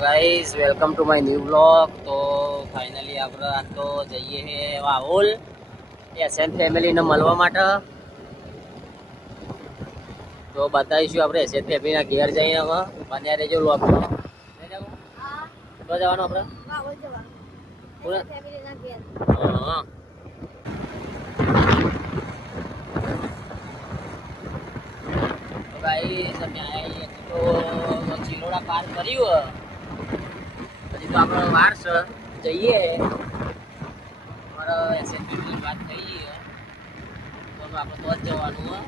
Guys welcome to my new blog. તો finally આપણે આજ તો જઈએ છે વાવોલ એસએન ફેમિલીને મળવા માટે. તો બતાવીશું આપણે એસએન ફેમિલીના ઘેર જઈને હવે બન્યા રહેજો બ્લોગમાં. તો જવાનું આપણે હા. તો ગાઈઝ અમે આવી તો ચિરોડા પાર કર્યું હજી તો આપણે વાર છે જઈએ. અમારા એસએન ફેમિલી વાત થઈ છે તો આપણે તો જ જવાનું હોય.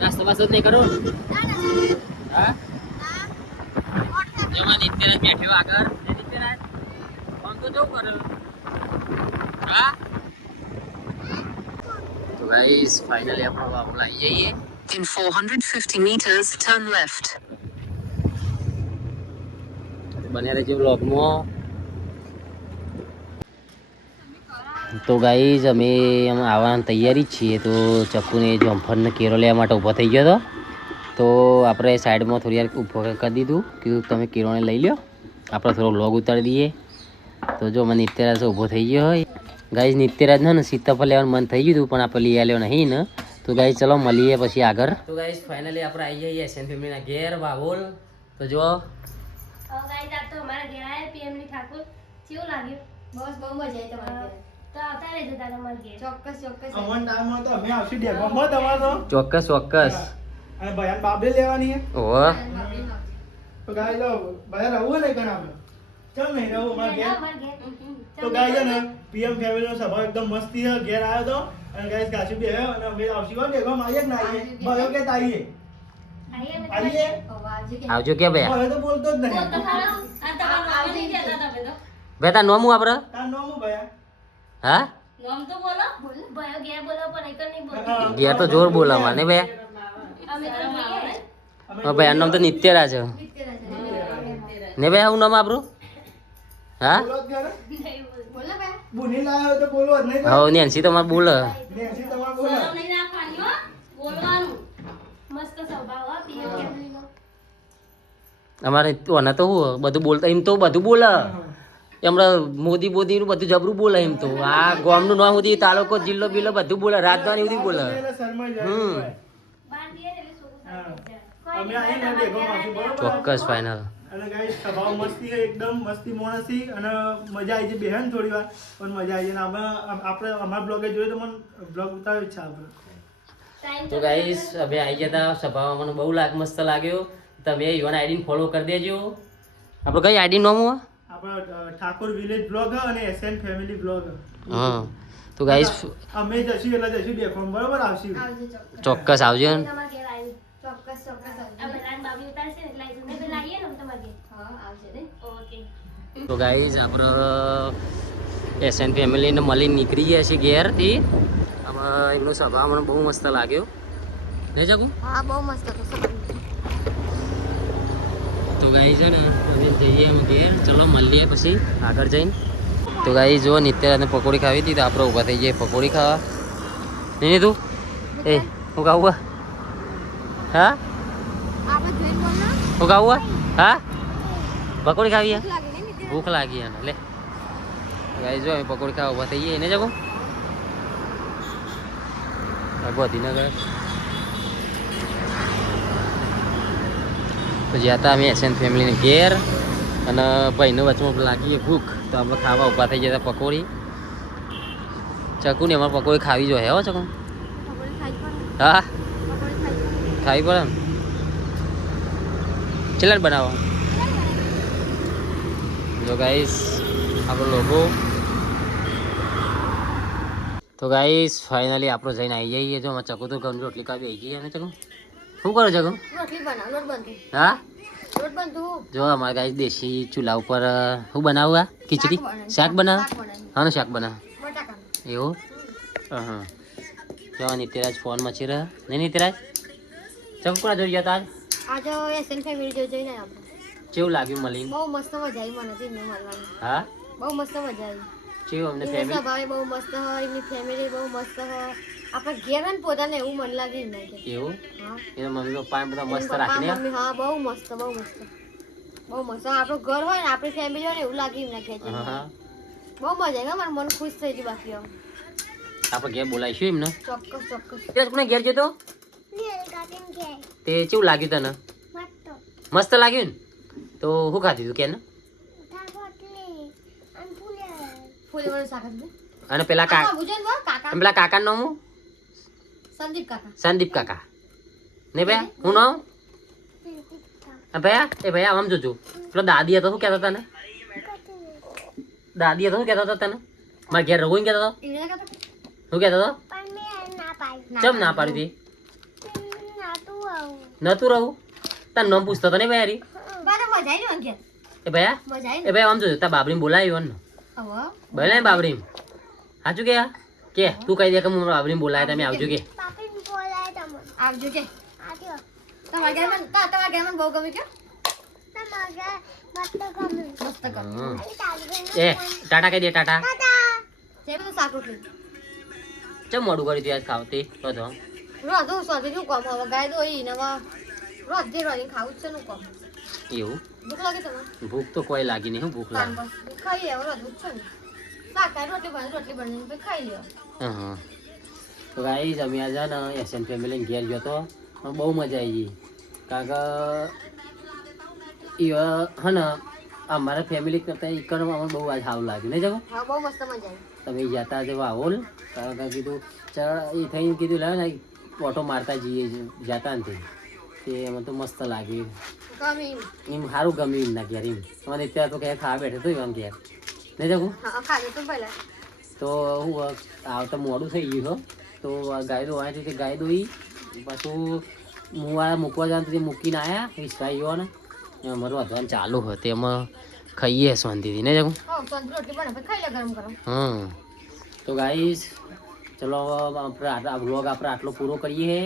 નાસ્તો બાસ્તો નહીં કરો હા જવા નિત્યરાજ બેઠ્યો આગળ નિત્યરાજ ફોન તો જવું કરેલું હા. તો ગાઈસ ફાઇનલી આપણે વાપસ આવી જઈએ. In 450 meters, turn left. બન્યા રહેજો બ્લોગમાં. તો ગાઈઝ અમે આવવાની તૈયારી જ છીએ. તો ચક્કુને જમ્ફરને કેરો લેવા માટે ઊભો થઈ ગયો હતો. તો આપણે સાઈડમાં થોડી વાર ઊભો કરી દીધું કીધું તમે કેરોને લઈ લો, આપણે થોડો વ્લોગ ઉતારી દઈએ. તો જો મને નિત્યરાજ ઊભો થઈ ગયો હોય. ગાઈઝ નિત્યરાજ ને સીતાફળ લેવાનું મન થઈ ગયું હતું પણ આપણે લઈ આવ્યો નહીં ને. તો ગાઈઝ ચલો મળીએ પછી આગળ. તો ગાઈઝ ફાઇનલી આપણે આવી જઈએ એસએન ફેમિલીના ઘેર વાવોલ. તો જો ગાઈસ આ તો અમારા ઘેર આયા પીએમની ઠાકોર કેવું લાગ્યું? બસ બહુ મજા આવી તમારા ઘેર. તો આવતા રહેજો તારા અમારા ઘેર. ચોક્કસ અમન ટાઈમમાં તો અમે આવશું ડેમોમાં તમારો ચોક્કસ ચોક્કસ. અને ભયાન બાબરે લેવાની છે ઓહ તો ગાય લો ભયા રહું ને કણ આપણે ચમ નહીં રહું અમારા ઘેર. અમારા ઘેર. તો ગાય છે ને પીએમ ફેમિલીનો સ્વભાવ એકદમ મસ્તી છે. ઘેર આવ્યો તો અને ગાઈસ કાચું બે અને અમે આવશું કોણ દેખો આવીએ કે ના આવીએ ભયો કે આવીએ આવીએ આવજો કે ભાઈ. ભયો તો બોલતો જ નહીં. તો ખાલો આ તમારું નામ નહીં કહેતા તમે તો. ભાઈ તાર નોમું આપણે તાર નામ હું ભયા? હા નામ તો બોલો. ભયો ઘેર બોલો પણ એકર નહીં બોલો. ઘેર તો જોર બોલા મને ભાઈ. અમે તો બોલીએ. ભાઈ આનું નામ તો નિત્યરાજ છે ને ભાઈ. આવું નામ આપણું હા બોલો જ ખરા? બોલો બે. બુની લાવ્યો તો બોલો જ નહીં. હા નેન્સી તો મારે બોલે. નેસી તમારે બોલો. શરમ નહીં રાખવાની હો. બોલવાનું. મસ્ત સ્વભાવ હો પીએમ ફેમિલીનો. અમારે ઓના તો શું બધું બોલતા એમ તો બધું બોલે. હમણાં મોદી બોદીનું બધું જબરું બોલે એમ તો. આ ગામનું નામ સુધી તાલુકો જિલ્લો બિલ્લો બધું બોલે. રાજધાની સુધી બોલે. એટલે શરમાઈ જાય. બાર દે એટલે છોકરું હા. કોઈ અમે નહીં, આવીને તમારા દેખો ઘેર માસી બરોબર. ચોક્કસ ફાઇનલ. અને ગાઈસ સ્વભાવ મસ્તી છે, એકદમ મસ્તી માણસી અને મજા આવી છે બેહન થોડી વાર પણ મજા આવી છે. અને આપણે અમારા બ્લોગે જોયું તો મને બ્લોગ ઉતાર્યો જ છે આપણે. ટાઈમ તો ગાઈસ હવે આવી જતા સ્વભાવ મને બહુ મસ્ત લાગ્યો. તમે યુવાન આઈડીને ફોલો કરી દેજો. આપણે કઈ આઈડી નામ હોય? આપણા ઠાકોર વિલેજ બ્લોગ અને એસએન ફેમિલી બ્લોગ. હા તો ગાઈસ અમે જશું એટલે જશું દેખો બરોબર આવશું. ચોક્કસ આવજો. તમારા ઘેર આવી. ચોક્કસ ચોક્કસ આવજો. આ બધાને બાબી ઉતારશે ને એટલે આવીશું. ને પેલા આવીએ ને તમારા ઘેર. હા આવશે ને. ઓકે. તો ગાઈસ આપણે એસએન ફેમિલીને મળીને નીકળી ગયા છીએ ઘેરથી. આમાં એમનો સ્વભાવ મને બહુ મસ્ત લાગ્યો. લઈ શકું? હા બહુ મસ્ત હતો. તો ગાઈસ છે ને અમે જઈએ અમે ઘેર. ચલો મળીએ પછી આગળ જઈને. તો ગાઈસ જો નિત્યરાજને પકોડી ખાવી હતી તો આપણે ઊભા થઈ જઈએ પકોડી ખાવા. નહીં તું એ હું ખાવું હા આપણે જોઈને બોલ ને. હું ખાવું હા પકોડી ખાવી ભૂખ લાગી એને લે. ગાઈસ જો અમે પકોડી ખાવા ઊભા થઈ જઈએ. એને જગો ગાંધીનગર તો જ્યાં હતા અમે એસએન ફેમિલીને ઘેર. અને ભાઈને વચમાં લાગી ભૂખ તો આપણે ખાવા ઊભા થઈ જતા પકોડી. ચકુ ને અમારે પકોડી ખાવી જોઈએ હો ચકુ. હા ખાવી પડે ને. ચેલા બનાવો જો ગાઈસ આપણો લોગો. તો ગાઈસ ફાઇનલી આપણે જઈને આવી જઈએ. જો ચકુ તો ઘરની રોટલી કાપી આવી જઈએ ને ચકુ. શું કરો ચકુ? રોટલી બનાવ. લોટ બાંધું. હા લોટ બાંધું. જો અમારે ગાઈસ દેશી ચૂલા ઉપર શું બનાવું આ ખીચડી શાક બનાવ. હા શાક બનાવ બટાકાનું. એવું હા. જો નિત્યરાજ ફોન મચી રહ્યા નહીં નિત્યરાજ. ચકુ કોના જોઈ ગયા આજે એસએન ફેમિલી જોઈને આપણે. કેવું લાગ્યું મળીને? બહુ મસ્ત મજા આવી મને તેમને મળવાની. હા બહુ મસ્ત મજા આવી. કેવું અમને એમનો ફેમિલી સ્વભાવ બહુ મસ્ત હોય. એમની ફેમિલી બહુ મસ્ત હોય. આપણે ઘેર હોય ને પોતાને એવું મન લાગે એમ લાગે. એવું હા એના મમ્મી પપ્પા બધા મસ્ત પપ્પા, રાખીને મમ્મી, હા બહુ મસ્ત બહુ મસ્ત બહુ મસ્ત. આપણું ઘર હોય ને આપણી ફેમિલી હોય ને એવું લાગે એમ લાગે છે. હા હા બહુ મજા આવી મારું મન ખુશ થઈ ગયું. બાકી આમ આપણે ઘેર બોલાવીશું એમને. ચોક્કસ ચોક્કસ. તે કોને ઘેર જતો તે કેવું લાગ્યું તને? મસ્ત લાગ્યું ને? તો શું ખાધું તું કે ને? ફૂલેવાનું શાક હતું. અને પેલા આ ભુજન બોલ કાકા અને પેલા કાકાનું નામ હું? સંદીપ કાકા. સંદીપ કાકા ને ભૈયા હું નામ? ભૈયા એ ભૈયા આમ જોજો પેલો દાદી હતો શું કહેતા તને? દાદી હતો શું કહેતો હતો તને? મારા ઘેર રહું કહેતો હતો એને કાકા શું કહેતો હતો? ચમ ના પાડી હતી? નતું રહું તાર નામ પૂછતો હતો ને ભૈયારી? બાને મજા આવી ને ઘેર એ ભૈયા મજા આવી એ ભાઈ આમ જોજો તાર બાબરીને બોલાવ્યો ને હવે ભલે ને બાબરી સાચું કે તું કહી દે કે હું બાબરીને બોલાય તમે આવજો કે આવજો કે તમારા ઘરમાં બહુ ગમે કે મસ્ત ગમે. હમ. એ ટાટા કહી દે ટાટા જે બધું શાક રોટલી ચમ મોડું કર્યું તું આજ ખાવતી તો રોધું સોધી નું કોમ હવે ગાય દો ઈ નવા રોધી રોધી ખાવું જ છે નું કોમ. એવું ભૂખ લાગે તમને? ભૂખ તો કોઈ લાગી નહીં હું ભૂખ લાગે બસ ખાઈ લેવું રોધું જ છે ને. શાક ખાય રોટલી બની પછી ખાઈ લેવું. હા તો ગાઈસ અમે આજે ને એસએન ફેમિલી ઘેર ગયો તો પણ બહુ મજા આવી ગઈ કારણ કે એ હા ને અમારા ફેમિલી કરતાં ઈકણ અમને બહુ આજ સારું લાગ્યું નહીં જવું હા બહુ મસ્ત મજા આવી. તમે જતા જે વાહોલ કારણ કે કીધું ચાલ એ થઈને કીધું લે ને ઓટો મારતા જઈએ જતા નથી તે એમાં તો મસ્ત લાગ્યું ગમી. એમ સારું ગમ્યું એમના ઘેર એમ મને ત્યાં તો ક્યાંય ખાવા બેઠો તો એમ ઘેર નહીં જવું હા ખાધું તો પહેલા તો હું આવતા મોડું થઈ ગયું હો તો આ ગાય દોવાથી તે ગાય દોઈ પાછું હું આ મૂકવા જવાનું તે મૂકીને આવ્યા રિક્ષાઈઓ ને અમારું વધવાનું ચાલુ હોય તેમાં ખાઈએ શાંતિથી નહીં જવું હા સોંધી રોટલી બને પછી ખાઈ લે ગરમ ગરમ. તો ગાઈસ ચલો આપણે આ વ્લોગ આપણે આટલો પૂરો કરીએ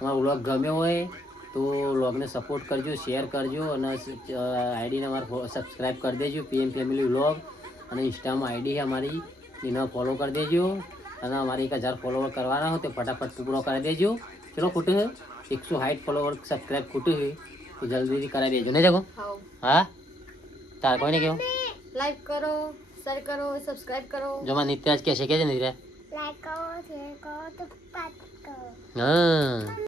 અમારો વ્લોગ ગમ્યો હોય તો વ્લોગને સપોર્ટ કરજો શેર કરજો અને આઈડીને અમારે સબસ્ક્રાઈબ કરી દેજો પીએમ ફેમિલી વ્લોગ અને ઇન્સ્ટામાં આઈડી છે અમારી એને ફોલો કરી દેજો અને અમારે 1000 ફોલોવર કરવાના હોય તો ફટાફટ પૂરો કરી દેજો ચલો ખોટું છે 160 ફોલોવર સબસ્ક્રાઈબ ખોટું છે તો જલ્દીથી કરાવી દેજો નહીં જગો હા હા તાર કોઈને કેવું લાઈક કરો શેર કરો સબસ્ક્રાઇબ કરો. જો માં નિત્યાજ કે છે કે છે નિત્યા લાઈક કરો શેર કરો તો પાટ કરો. હા